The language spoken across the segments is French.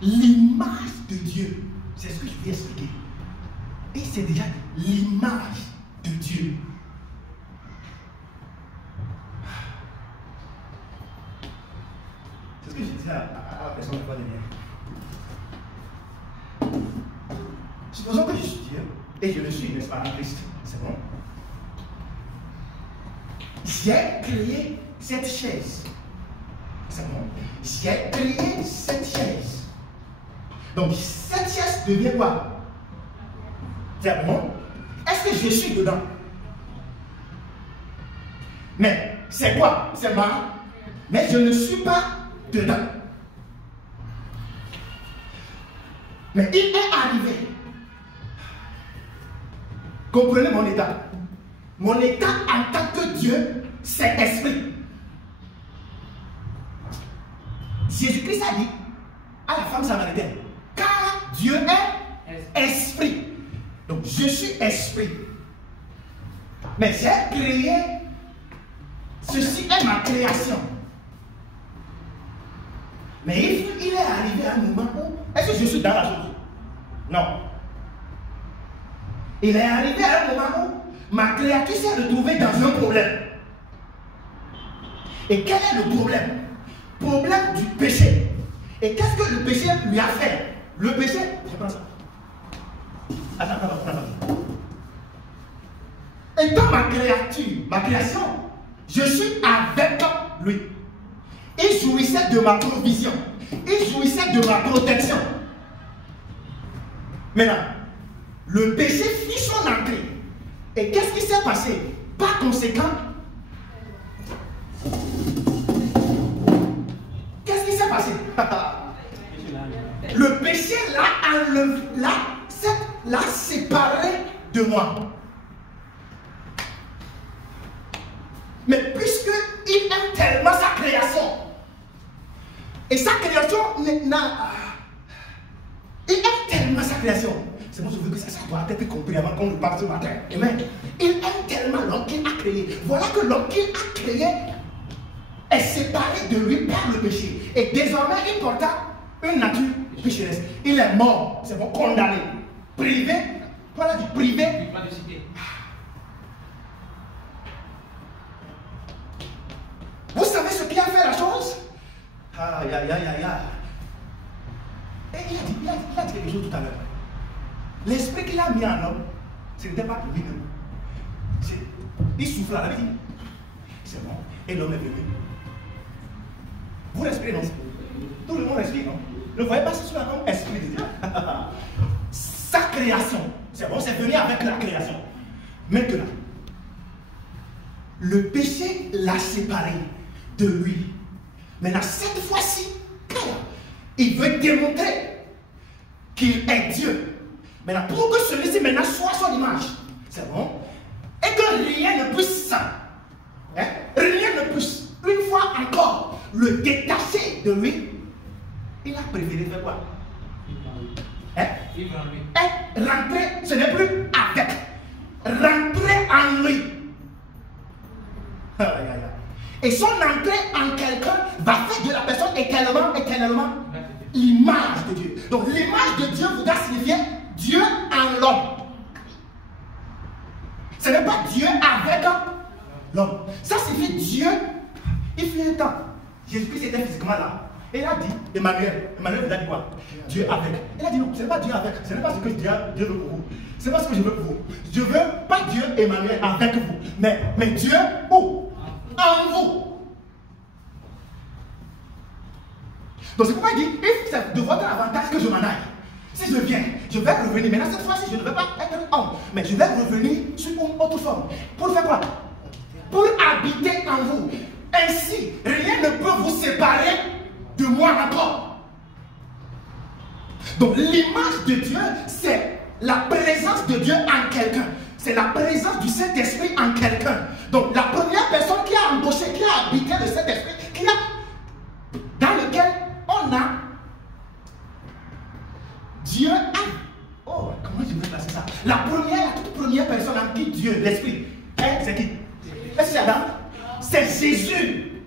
l'image de Dieu. C'est ce que je vais expliquer. Et c'est déjà l'image de Dieu. C'est ce que je disais à la personne la fois dernière. Supposons que je suis Dieu, et je le suis, n'est-ce pas, en Christ. C'est bon? J'ai créé cette chaise. C'est bon? J'ai créé cette chaise. Donc, cette chaise devient quoi? C'est bon? Est-ce que je suis dedans? Mais c'est quoi? C'est moi. Mais je ne suis pas dedans. Mais il est arrivé. Comprenez mon état. Mon état en tant que Dieu, c'est esprit. Jésus-Christ a dit à la femme samaritaine, car Dieu est esprit. Donc je suis esprit. Mais j'ai créé, ceci est ma création. Mais il est arrivé à un moment où, est-ce que je suis dans la chose? Non. Il est arrivé à un moment où ma créature s'est retrouvée dans un problème. Et quel est le problème? Problème du péché. Et qu'est-ce que le péché lui a fait? Le péché, je prends ça. Attends. Et dans ma création, je suis avec lui. Il jouissait de ma provision. Il jouissait de ma protection. Maintenant, le péché fit son entrée. Et qu'est-ce qui s'est passé? Par conséquent, qu'est-ce qui s'est passé? Le péché l'a séparé de moi. Mais puisqu'il aime tellement sa création, et sa création il aime tellement sa création. C'est moi je veux que ça doit être compris avant qu'on nous parle ce matin. Amen. Il aime tellement l'homme qu'il a créé. Voilà que l'homme qu'il a créé est séparé de lui par le péché. Et désormais il porta une nature pécheresse. Il est mort. C'est bon, condamné. Privé. Voilà du privé. Vous savez ce qui a fait la chose? Aïe. Et il a dit quelque chose tout à l'heure. L'esprit qu'il a mis en homme, ce n'était pas lui-même. Il souffla, il dit, c'est bon, et l'homme est venu. Vous respirez, non? Tout le monde respire, non? Ne voyez pas cela comme esprit de Dieu. Sa création, c'est bon, c'est venu avec la création. Maintenant, le péché l'a séparé de lui. Maintenant, cette fois-ci, il veut démontrer qu'il est Dieu. Maintenant, pour que celui-ci maintenant soit son image, c'est bon, et que rien ne puisse, rien ne puisse, une fois encore, le détacher de lui, il a préféré faire quoi? Rentrer, ce n'est plus avec, rentrer en lui. Et son entrée en quelqu'un va faire de la personne éternellement l'image de Dieu. Donc l'image de Dieu voudra signifier Dieu en l'homme. Ce n'est pas Dieu avec l'homme. Ça signifie Dieu. Il fut un temps. Jésus-Christ était physiquement là. Et il a dit, Emmanuel vous a dit quoi? Dieu avec. Il a dit non, ce n'est pas Dieu avec. Ce n'est pas ce que Dieu veut pour vous. Ce n'est pas ce que je veux pour vous. Je veux pas Dieu Emmanuel avec vous. Mais Dieu où? En vous. Donc c'est pourquoi il dit, c'est de votre avantage que je m'en aille. Si je viens, je vais revenir. Maintenant, cette fois-ci, je ne vais pas être homme, mais je vais revenir sous une autre forme. Pour faire quoi? Pour habiter en vous. Ainsi, rien ne peut vous séparer de moi encore. Donc l'image de Dieu, c'est la présence de Dieu en quelqu'un. C'est la présence du Saint-Esprit en quelqu'un. Donc la première personne qui a embauché, qui a habité le Saint-Esprit, dans lequel on a Dieu a. Oh, comment je vais passer ça? La toute première personne en qui Dieu, l'Esprit, c'est qui? Est-ce que c'est Adam? C'est Jésus.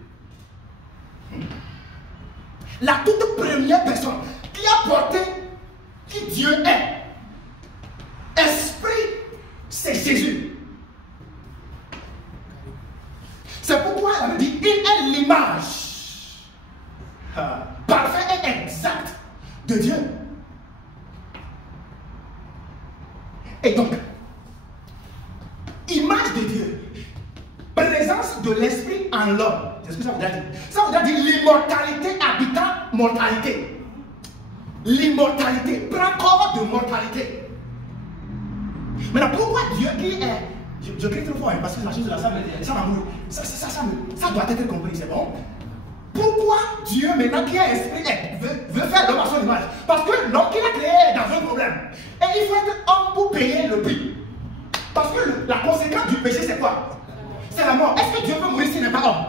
La toute première personne qui a porté qui Dieu est. Esprit, c'est Jésus. C'est pourquoi elle dit, il est l'image parfaite et exacte de Dieu. Et donc, image de Dieu, présence de l'esprit en l'homme. C'est ce que ça veut dire. Ça veut dire l'immortalité habitant mortalité. L'immortalité prend corps de mortalité. Maintenant, pourquoi Dieu qui est... Je crie trop fort, hein, parce que la chose de la ça doit être compris, c'est bon? Pourquoi Dieu, maintenant qui est esprit, veut faire l'homme à son image? Parce que l'homme qu'il a créé est dans un problème. Et il faut être homme pour payer le prix. Parce que la conséquence du péché, c'est quoi? C'est la mort. Est-ce que Dieu peut mourir s'il n'est pas homme?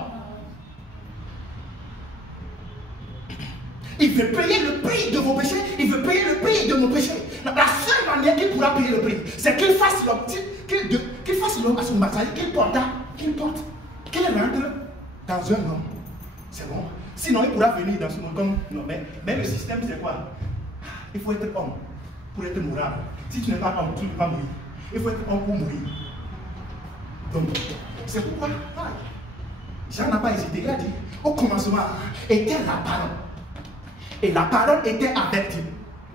Il veut payer le prix de vos péchés. Il veut payer le prix de nos péchés. La seule manière qu'il pourra payer le prix, c'est qu'il fasse l'homme, qu'il fasse l'homme à son image, qu'il rentre dans un homme. C'est bon. Sinon, il pourra venir dans ce monde comme... Non, mais le système, c'est quoi? Il faut être homme pour être mourable. Si tu n'es pas homme, tu ne peux pas mourir. Il faut être homme pour mourir. Donc, c'est pourquoi Jean n'a pas hésité. Il a dit, au commencement était la parole. Et la parole était avec Dieu.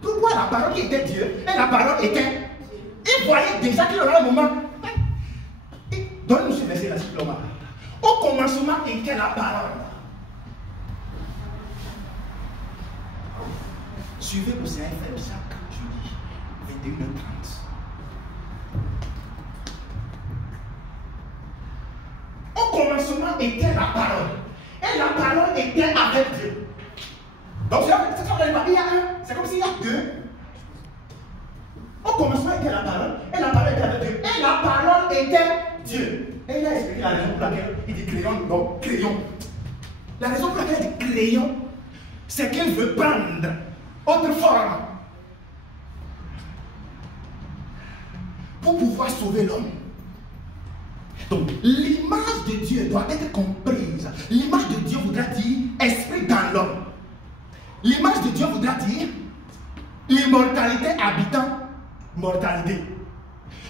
Pourquoi la parole qui était Dieu et la parole était... Il voyait déjà qu'il y aura un moment. Donne-nous ce verset là, s'il te plaît. Au commencement était la parole. Suivez vos CFM chaque jeudi, 21h30. Au commencement était la parole. Et la parole était avec Dieu. Donc, c'est ça qu'on il y a un. C'est comme s'il y a deux. Au commencement était la parole. Et la parole était avec Dieu. Et la parole était Dieu. Et il a expliqué la raison pour laquelle il dit crayon. Donc, crayon. La raison pour laquelle il dit crayon, c'est qu'il veut prendre autre forme pour pouvoir sauver l'homme. Donc, l'image de Dieu doit être comprise. L'image de Dieu voudra dire esprit dans l'homme. L'image de Dieu voudra dire l'immortalité habitant mortalité.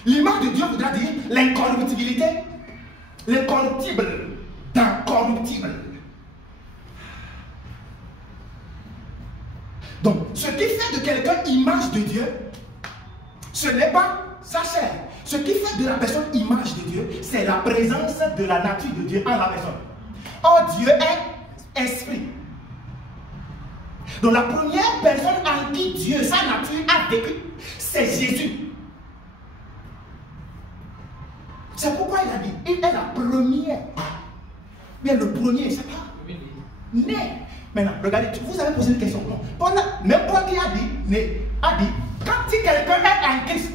L'image de Dieu voudra dire l'incorruptibilité, l'incorruptible dans corruptible. Donc, ce qui fait de quelqu'un image de Dieu, ce n'est pas sa chair. Ce qui fait de la personne image de Dieu, c'est la présence de la nature de Dieu en la personne. Or, Dieu est esprit. Donc, la première personne en qui Dieu, sa nature, a vécu, c'est Jésus. C'est pourquoi il a dit, il est la première. Mais le premier, c'est pas né. Maintenant, regardez, vous avez posé une question. Même Paul qui a dit, quand si quelqu'un est en Christ,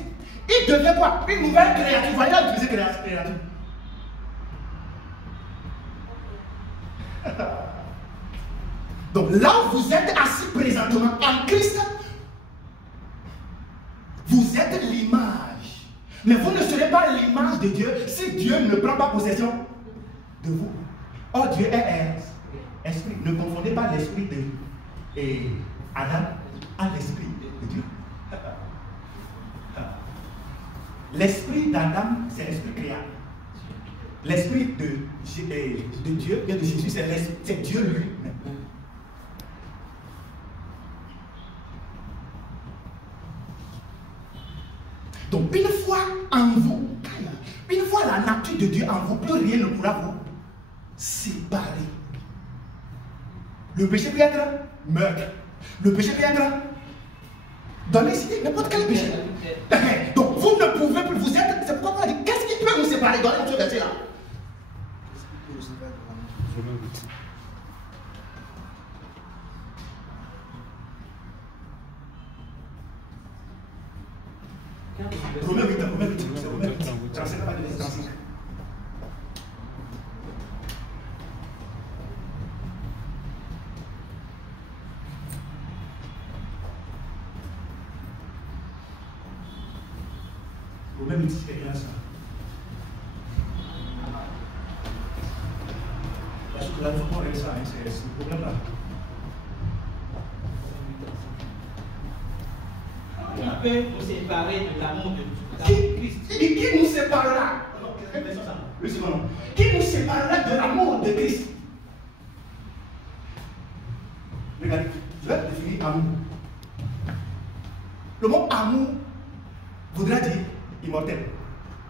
il devient quoi? Une nouvelle créature. Voyez, il a utilisé créature. Donc là où vous êtes assis présentement en Christ, vous êtes l'image. Mais vous ne serez pas l'image de Dieu si Dieu ne prend pas possession de vous. Or Dieu est esprit. Ne confondez pas l'esprit de Adam à l'esprit de Dieu. L'esprit d'Adam, c'est l'esprit créateur. L'esprit de Dieu, de Jésus, c'est Dieu lui-même. Donc, une fois en vous, une fois la nature de Dieu en vous, plus rien ne pourra vous séparer. Le péché peut être meurtre. Le péché peut être donner cité, n'importe quel péché. Donc, vous ne pouvez plus, vous êtes, c'est pourquoi on dit, qu'est-ce qui peut vous séparer? Donnez-moi ce verset là. Romains 8, c'est Romains 8. 35, pas de 35. Romains 8, c'est rien ça. Parce que là, il faut pas regarder ça, c'est le problème là. peut nous séparer de l'amour de Christ? Qui nous séparera? Qui nous séparera de l'amour de Christ? Regardez, je vais définir amour. Le mot amour voudra dire immortel,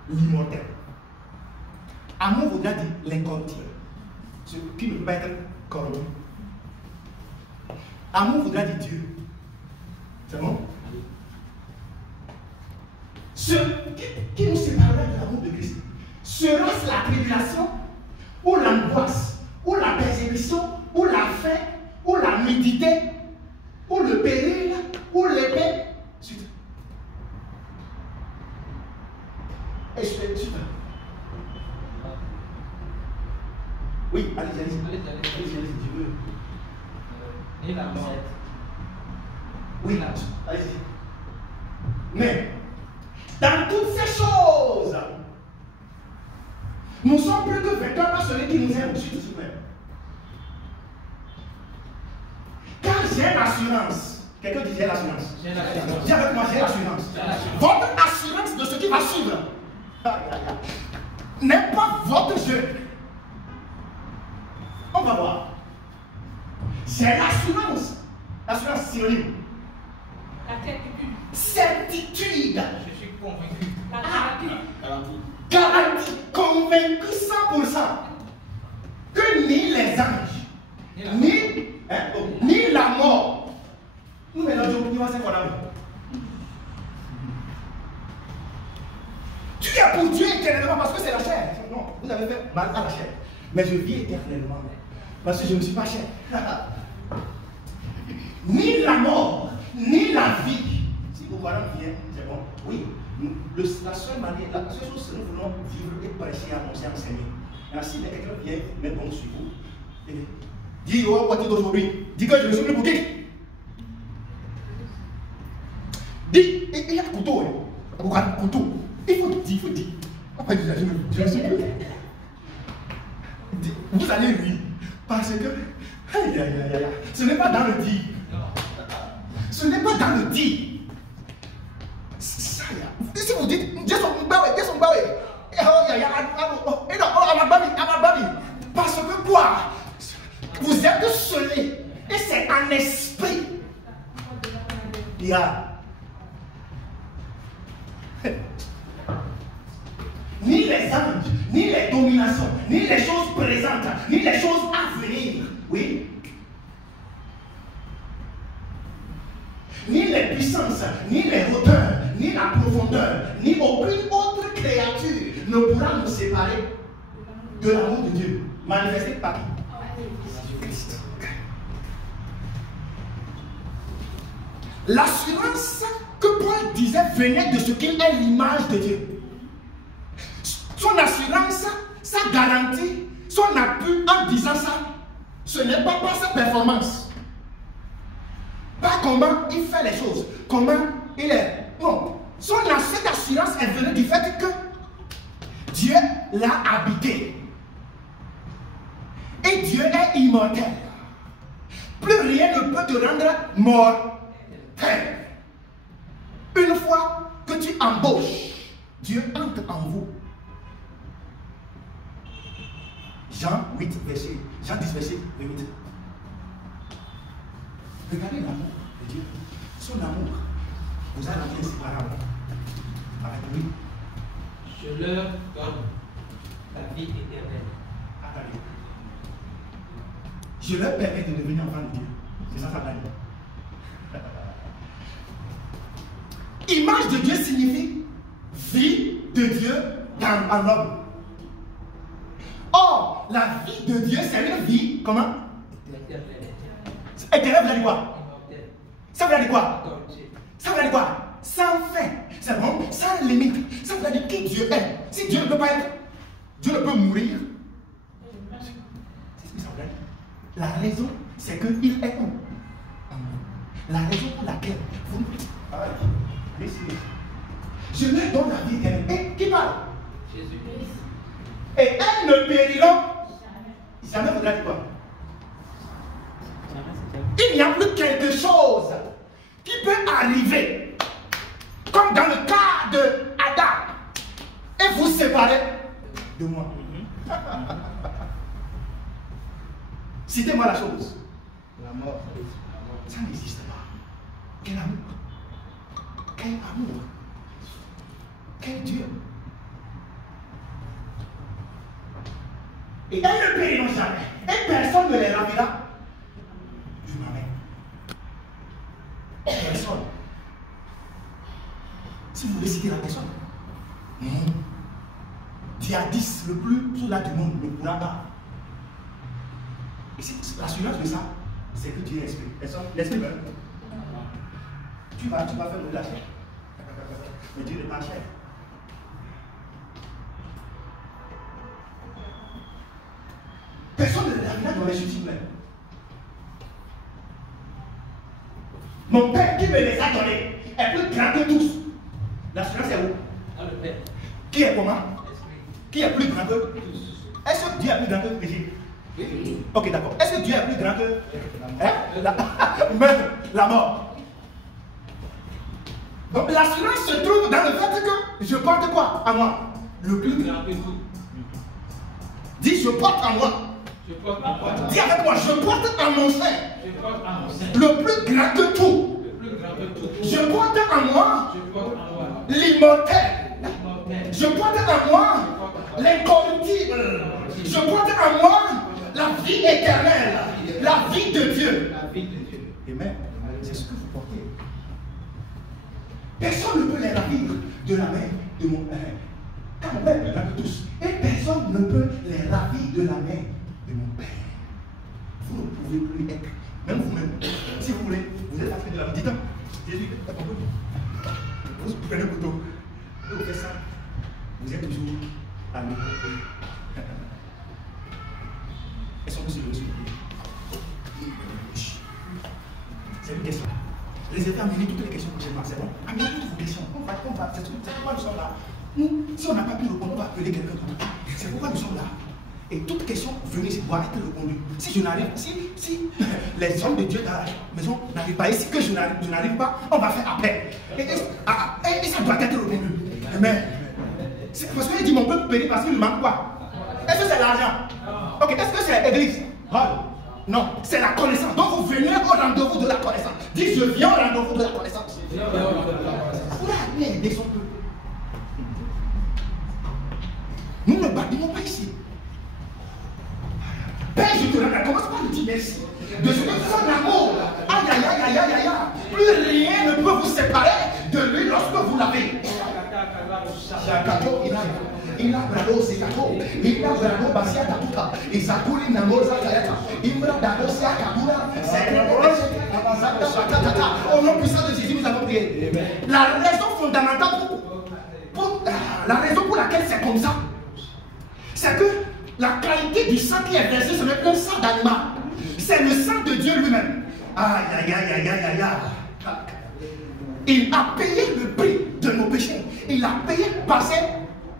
l'immortel. Amour voudra dire l'incorruptible, ce qui ne peut pas être corrompu. Amour voudra dire Dieu. C'est bon? Ce qui nous séparera de l'amour de Christ, sera-ce la tribulation, ou l'angoisse, ou la persécution, ou la faim, ou la nudité, ou le péril, ou l'épée? Suite. Et suite. Oui, allez-y. Je veux. Ni la mort. Oui, allez-y. Mais, dans toutes ces choses, nous sommes plus que vainqueurs par celui qui nous aime. Suite, s'il vous plaît. Car j'ai l'assurance. Quelqu'un dit j'ai l'assurance. Dis avec moi, j'ai l'assurance. Votre assurance de ce qui va suivre n'est pas votre jeu. On va voir. J'ai l'assurance. L'assurance synonyme. La certitude. Certitude. Je suis convaincu. La garantie. Garantie. Convaincu 100% que ni les anges, ni la mort. Nous mélangeons au c'est qu'on a vu. Tu es pour Dieu éternellement parce que c'est la chair. Non, vous avez fait mal à la chair. Mais je vis éternellement parce que je ne suis pas chair. Ni la mort, ni la vie. Si vos parents viennent, c'est bon. Oui. La seule manière, la seule chose que nous voulons vivre et prêcher, annoncer, enseigner. Et si quelqu'un vient, met bon sur vous, et dit, oh, quoi d'aujourd'hui? Dis que je ne suis plus pour qui? Dis, il y a un couteau. Couteau. Il faut dire. Après, je ne suis plus. Vous allez rire. Parce que, ce n'est pas dans le dire. Ce n'est pas dans le dire. Si vous dites, parce que quoi? Vous êtes scellés. Et c'est un esprit. Ni les anges, ni les dominations, ni les choses présentes, ni les choses à venir. Oui. Ni les puissances, ni les hauteurs, ni la profondeur, ni aucune autre créature ne pourra nous séparer de l'amour de Dieu. Manifesté par qui? Christ. L'assurance que Paul disait venait de ce qu'il est l'image de Dieu. Son assurance, sa garantie, son appui en disant ça, ce n'est pas par sa performance. Pas comment il fait les choses, comment il est. Non, cette assurance est venue du fait que Dieu l'a habité. Et Dieu est immortel. Plus rien ne peut te rendre mortel. Une fois que tu embauches, Dieu entre en vous. Jean 10, verset 8. Regardez l'amour de Dieu. Son amour vous a rendu inséparable avec lui. Je leur donne la vie éternelle. Attendez. Je leur permets de devenir enfant de Dieu. C'est ça, ça va dire. Image de Dieu signifie vie de Dieu dans l'homme. Or, la vie de Dieu, c'est une vie, comment? Éternelle, vous allez quoi? Ça veut dire quoi? Ça veut dire quoi? Sans fin. C'est bon? Sans limite. Ça veut dire qui Dieu est. Si Dieu ne peut pas être, Dieu ne peut mourir. C'est ce que ça veut dire. La raison, c'est qu'il est où? La raison pour laquelle vous. Je leur donne la vie éternelle. Et qui parle? Jésus. Et elles ne périront jamais. Vous dire quoi? Il n'y a plus quelque chose qui peut arriver comme dans le cas de Adam, et vous séparez de moi. Citez-moi la chose. La mort. Ça n'existe pas. Quel amour. Quel amour. Quel Dieu. Et elles ne périront jamais. Et personne ne les ravira de ma main. Personne. Si vous voulez citer la personne. Non. Diadis, le plus soldat du monde, ne pourra pas. Et l'assurance de ça, c'est que Dieu est esprit. L'esprit meurt. Tu vas faire de la chair. Mais Dieu n'est pas chair. Personne ne l'a dans les soucis même. Mon Père qui me les a donnés est plus grand que tous. L'assurance est où? Dans le Père. Qui est comment? Esprit. Qui est plus grand que tous? Est-ce que Dieu est plus grand que Brigitte? Oui. Ok, d'accord. Est-ce que Dieu est plus grand que même la mort? Donc l'assurance se trouve dans le fait que je porte quoi à moi? Le plus grand que tout. Dis, je porte à moi. Je porte en moi. Dis avec moi, je porte à mon sein. Je porte en mon sein. Le plus grand que tout. Le plus grand que tout. Je porte à moi Je porte en moi. l'immortel. L'immortel. Je porte à moi l'incorruptible. Je porte à moi la vie éternelle. La vie de Dieu. La vie de Dieu. Amen. C'est ce que vous portez. Personne ne peut les ravir de la main de mon Père. Car mon Père est plus grand que tous. Et personne ne peut les ravir de la main de mon Père. Vous ne pouvez plus être, même vous-même, si vous voulez, vous êtes affaire de la vie. Dites-moi, Jésus, vous prenez le couteau, vous faites ça, vous êtes toujours à nous. Elles sont tous sur le dessus. C'est une question. Les États amenez toutes les questions que j'ai pas, c'est bon. Amenez toutes vos questions. On va, c'est pourquoi nous sommes là. Nous, si on n'a pas pu répondre, on va appeler quelqu'un d'autre. C'est pourquoi nous sommes là. Et toute question, venez ici, doit être répondue. Si je n'arrive, si les hommes de Dieu dans la maison n'arrivent pas ici, que je n'arrive pas, on va faire appel. Et ça doit être répondu. Mais, parce qu'il dit mon peuple périt parce qu'il manque quoi? Est-ce que c'est l'argent? Ok, est-ce que c'est l'église? Non, c'est la connaissance. Donc vous venez au rendez-vous de la connaissance. Dis, je viens au rendez-vous de la connaissance. Vous allez aider son peuple. Nous ne bâtissons pas ici. Père, je te remercie. Commence par lui dire merci. De ce que son amour, aïe, aïe, aïe, aïe, aïe, aïe, plus rien ne peut vous séparer de lui lorsque vous l'avez. Il a brado sekato, il a brado basia tapuka, isakuli namoza kayata, imbra dado sia kabula, au nom puissant de Jésus, nous avons prié. La raison fondamentale la raison pour laquelle c'est comme ça, c'est que la qualité du sang qui est versé, ce n'est pas un sang d'animal, c'est le sang de Dieu lui-même. Aïe, aïe, aïe, aïe, aïe, aïe, aïe. Il a payé le prix de nos péchés. Il a payé passé,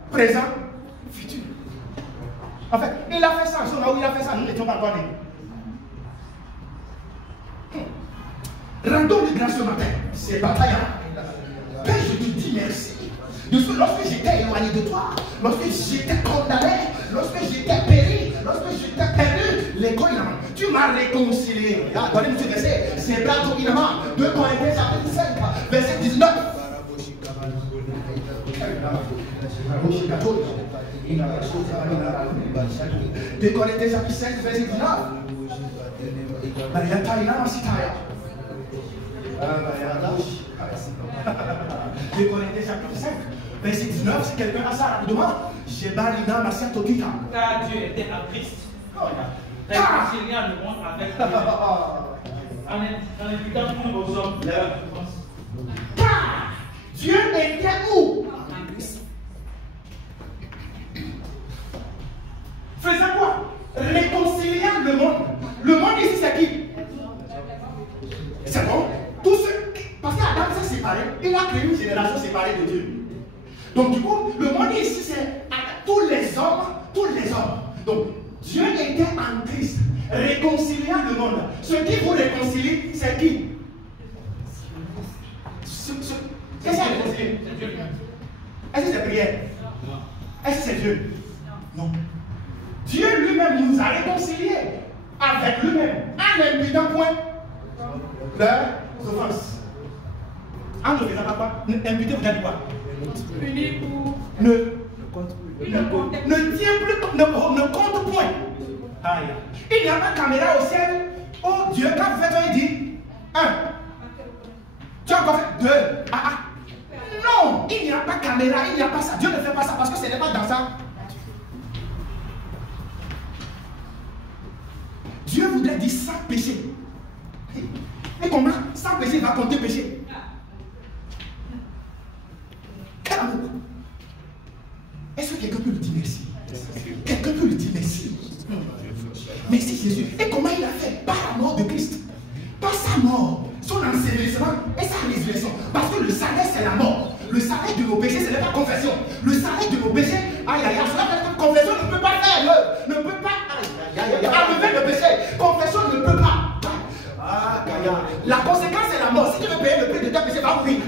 présent, futur. En fait, il a fait ça. Où il a fait ça, nous n'étions pas encore nés. Rendons de grâce ce matin. C'est bataille. Père, je te dis merci. De ce, lorsque j'étais éloigné de toi, lorsque j'étais condamné, lorsque j'étais péri, lorsque j'étais perdu, l'école, tu m'as réconcilié. Donnez-moi ce verset. C'est Brado Inama, 2 Corinthiens chapitre 5, verset 19. 2 Corinthiens chapitre 5, verset 19. De Corinthiens chapitre 5, verset 19, si quelqu'un a ça rapidement, Jebalina Massia Tokita. Car Dieu était en Christ, réconciliant le monde avec Dieu, en invitant tous nos hommes vers la réponse. Car Dieu était où? En Christ. Faisant quoi? Réconciliant le monde. Le monde ici, c'est qui? C'est bon? Tous ceux qui... Parce qu'Adam s'est séparé, il a créé une génération séparée de Dieu. Donc du coup, le monde ici, c'est tous les hommes. Donc Dieu était en Christ, réconciliant le monde. Ce qui vous réconcilie, c'est qui? Qu'est-ce qu'il y a réconcilier? C'est Dieu lui-même. Est-ce que c'est prière? Non. Est-ce que c'est Dieu? Non. Dieu lui-même nous a réconciliés avec lui-même en n'imputant point leurs offenses. En ne faisant pas quoi? Imputer, vous dites quoi? Puni pour. Ne Ne tiens plus, ne compte point. Aïe. Il n'y a pas de caméra au ciel. Oh Dieu, quand vous faites un, il dit 1. Tu as encore fait 2. Non, il n'y a pas de caméra, il n'y a pas ça. Dieu ne fait pas ça parce que ce n'est pas dans ça. Dieu voudrait dire sans péché. Et comment sans péché va compter péché? Quel amour! Est-ce que quelqu'un peut lui dire merci? Quelqu'un peut lui dire merci? Merci Jésus. Et comment il a fait? Par la mort de Christ. Par sa mort, son ensevelissement et sa résurrection. Parce que le salaire c'est la mort. Le salaire de nos péchés, ce n'est pas confession. Le salaire de nos péchés, aïe aïe aïe, confession ne peut pas faire. Ne peut pas. Enlever le péché. Confession ne peut pas. La conséquence c'est la mort. Si tu veux payer le prix de tes péchés, va mourir.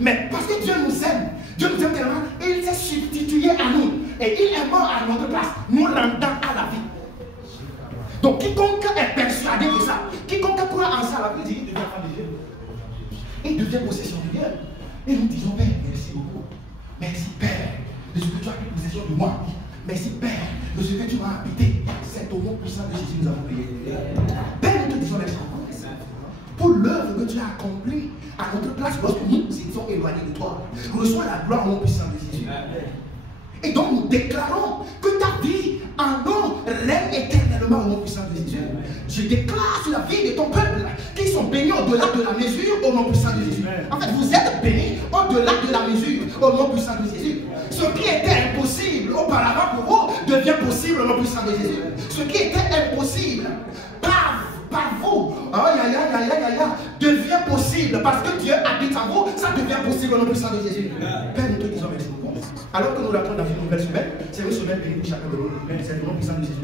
Mais parce que Dieu nous aime tellement, il s'est substitué à nous. Et il est mort à notre place, nous rendant à la vie. Donc quiconque est persuadé de ça, quiconque croit en ça, la Bible dit, il devient enfant de Dieu. Il devient possession de Dieu. Et nous disons, Père, merci beaucoup. Merci Père, de ce que tu as pris possession de moi. Merci Père, de ce que tu m'as habité. C'est au nom puissant de Jésus que nous avons prié. Père, nous te disons merci pour l'œuvre que tu as accomplie à notre place lorsque nous étions éloignés de toi. Reçois la gloire au nom puissant de Jésus. Et donc nous déclarons que ta vie en nous règne éternellement au nom puissant de Jésus. Je déclare sur la vie de ton peuple qu'ils sont bénis au-delà de la mesure au nom puissant de Jésus. En fait, vous êtes bénis au-delà de la mesure au nom puissant de Jésus. Ce qui était impossible auparavant pour vous devient possible au nom puissant de Jésus. Ce qui était impossible par vous, devient possible parce que Dieu habite en vous, ça devient possible au nom puissant de Jésus. Père, nous te disons merci beaucoup. Alors que nous l'attendons dans une nouvelle semaine, c'est une semaine bénie pour chacun de nous. C'est le nom puissant de Jésus.